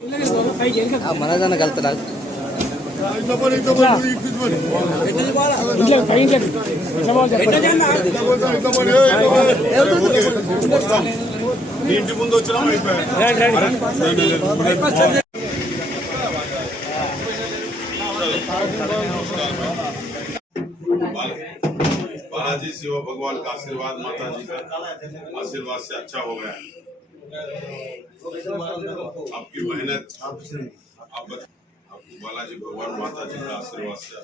మనదన్న కలుతారా ఇంటి ముందు వచ్చినా बालाजी शिव भगवान का आशीर्वाद, माता जी का आशीर्वाद से अच्छा हो गया। आपकी मेहनत आपको बालाजी भगवान माता जी का आशीर्वाद से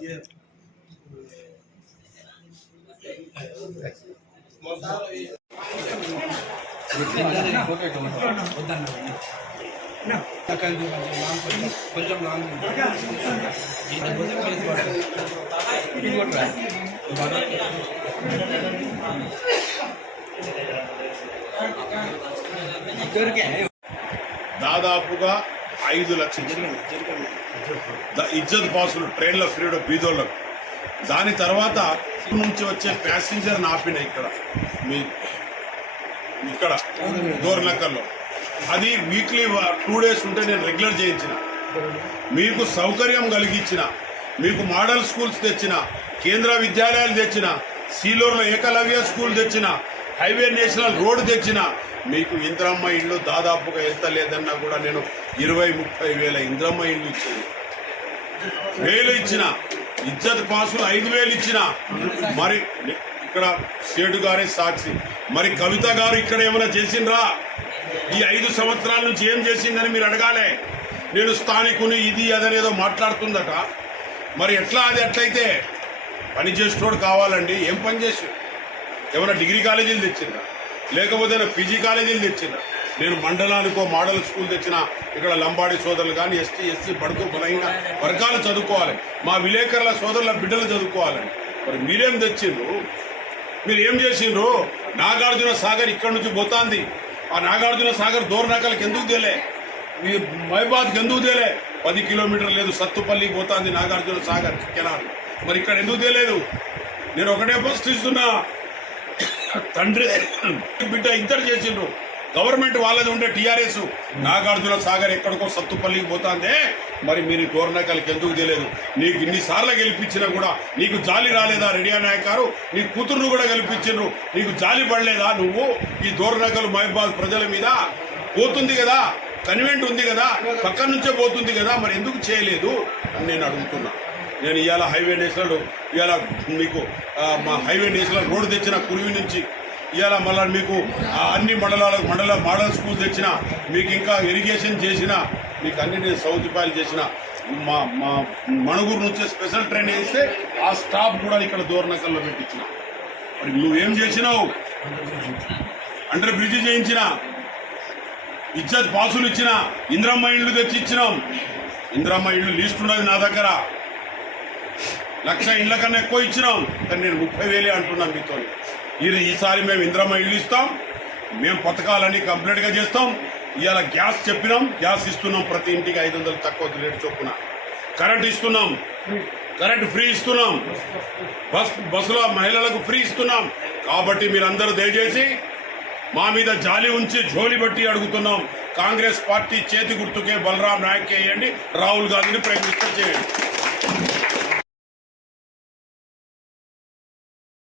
దాదాపుగా 5 లక్షలు ఇజ్జత్ పాసులు ట్రైన్లో ఫ్రీడో బీదోళ్ళకు. దాని తర్వాత నుంచి వచ్చే ప్యాసింజర్ ఆపిన మీ ఇక్కడ దోర్నకల్లో అది వీక్లీ 2 days ఉంటే నేను రెగ్యులర్ చేయించిన, మీకు సౌకర్యం కలిగించిన, మీకు మోడల్ స్కూల్స్ తెచ్చిన, కేంద్ర విద్యాలయాలు తెచ్చిన, సీలూరులో ఏకలవ్య స్కూల్ తెచ్చిన, హైవే నేషనల్ రోడ్ తెచ్చిన, మీకు ఇంద్రమ్మ ఇళ్ళు దాదాపుగా ఎంత లేదన్నా కూడా నేను 20-30 వేల ఇంద్రమ్మ ఇళ్ళు ఇచ్చాను, 1000 ఇచ్చిన, ఇజ్జత్ పాసులు 5000 ఇచ్చిన. మరి ఇక్కడ సేటు గారే సాక్షి. మరి కవిత గారు ఇక్కడ ఏమైనా చేసిండ్రా? ఈ 5 సంవత్సరాల నుంచి ఏం చేసిందని మీరు అడగాలే. నేను స్థానికుని ఇది అదనేదో మాట్లాడుతుందట. మరి ఎట్లా? అది ఎట్లయితే పని చేసేటోడు కావాలండి. ఏం పని చేసి? ఏమైనా డిగ్రీ కాలేజీలు తెచ్చిందా, లేకపోతే పీజీ కాలేజీలు తెచ్చిందా? నేను మండలానికో మోడల్ స్కూల్ తెచ్చిన. ఇక్కడ లంబాడి సోదరులు కానీ ఎస్టీ బడుగు బలహీన వర్గాలు చదువుకోవాలి, మా విలేకరుల సోదరుల బిడ్డలు చదువుకోవాలని. మరి మీరేం తెచ్చిండ్రు? మీరు ఏం చేసిండ్రు? నాగార్జున సాగర్ ఇక్కడ నుంచి పోతాంది. ఆ నాగార్జున సాగర్ దోర్నకల్కి ఎందుకు తేలే? మీ మైబాద్కి ఎందుకు తేలే? 10 కిలోమీటర్లు లేదు, సత్తుపల్లికి పోతాంది నాగార్జున సాగర్ కెనాల్. మరి ఇక్కడ ఎందుకు తేలేదు? నేను ఒకటే ప్రశ్నిస్తున్నా, తండ్రి బిడ్డ ఇద్దరు చేసిండ్రు. గవర్నమెంట్ వాళ్ళది ఉండే టీఆర్ఎస్. నాగార్జున సాగర్ ఎక్కడికో సత్తుపల్లికి పోతాందే, మరి మీరు దోర్నకల్కి ఎందుకు తెలియదు? నీకు ఇన్నిసార్లు గెలిపించినా కూడా నీకు జాలి రాలేదా? రెడ్డియా నాయక్ గారు నీ కూతురును కూడా గెలిపించిండ్రు, నీకు జాలి పడలేదా? నువ్వు ఈ దోర్నకల్ మహబాద్ ప్రజల మీద పోతుంది కదా, కన్వెంట్ ఉంది కదా, పక్కన నుంచే పోతుంది కదా, మరి ఎందుకు చేయలేదు అని నేను అడుగుతున్నా. నేను ఇవాళ హైవే నేషనల్, ఇవాళ మీకు మా హైవే నేషనల్ రోడ్డు తెచ్చిన కురివి నుంచి, ఇవాళ మళ్ళీ మీకు అన్ని మండల మోడల్ స్కూల్ తెచ్చిన, మీకు ఇంకా ఇరిగేషన్ చేసిన, మీకు అన్ని నేను సౌతిపాయలు చేసిన. మా మణుగూరు నుంచి స్పెషల్ ట్రైన్ వేస్తే ఆ స్టాప్ కూడా ఇక్కడ దోర్నకల్లో పెట్టించిన. మరి నువ్వేం చేసినావు? అండర్ బ్రిడ్జి చేయించిన, ఇజ్జత్ పాసులు ఇచ్చిన, ఇంద్రమ్మ ఇళ్ళు తెచ్చి ఇచ్చినాం. ఇంద్రమ్మ ఇళ్ళు లిస్ట్ ఉన్నది నా దగ్గర. 1,00,000 ఇళ్ల కన్నా ఎక్కువ ఇచ్చినాం. కానీ నేను 30,000 అంటున్నాం మీతో. ఈసారి మేము ఇంద్రమ్మ ఇళ్ళు ఇస్తాం, మేము పథకాలన్నీ కంప్లీట్గా చేస్తాం. ఇవాళ గ్యాస్ చెప్పినాం, గ్యాస్ ఇస్తున్నాం. ప్రతి ఇంటికి 500 తక్కువ రేటు చొప్పున కరెంట్ ఇస్తున్నాం, కరెంట్ ఫ్రీ ఇస్తున్నాం, బస్సులో మహిళలకు ఫ్రీ ఇస్తున్నాం. కాబట్టి మీరందరూ దయచేసి మా మీద జాలి ఉంచి జోలి బట్టి అడుగుతున్నాం. కాంగ్రెస్ పార్టీ చేతి గుర్తుకే బలరాం నాయక్ వేయండి, రాహుల్ గాంధీని ప్రైమ్ మినిస్టర్ చేయండి.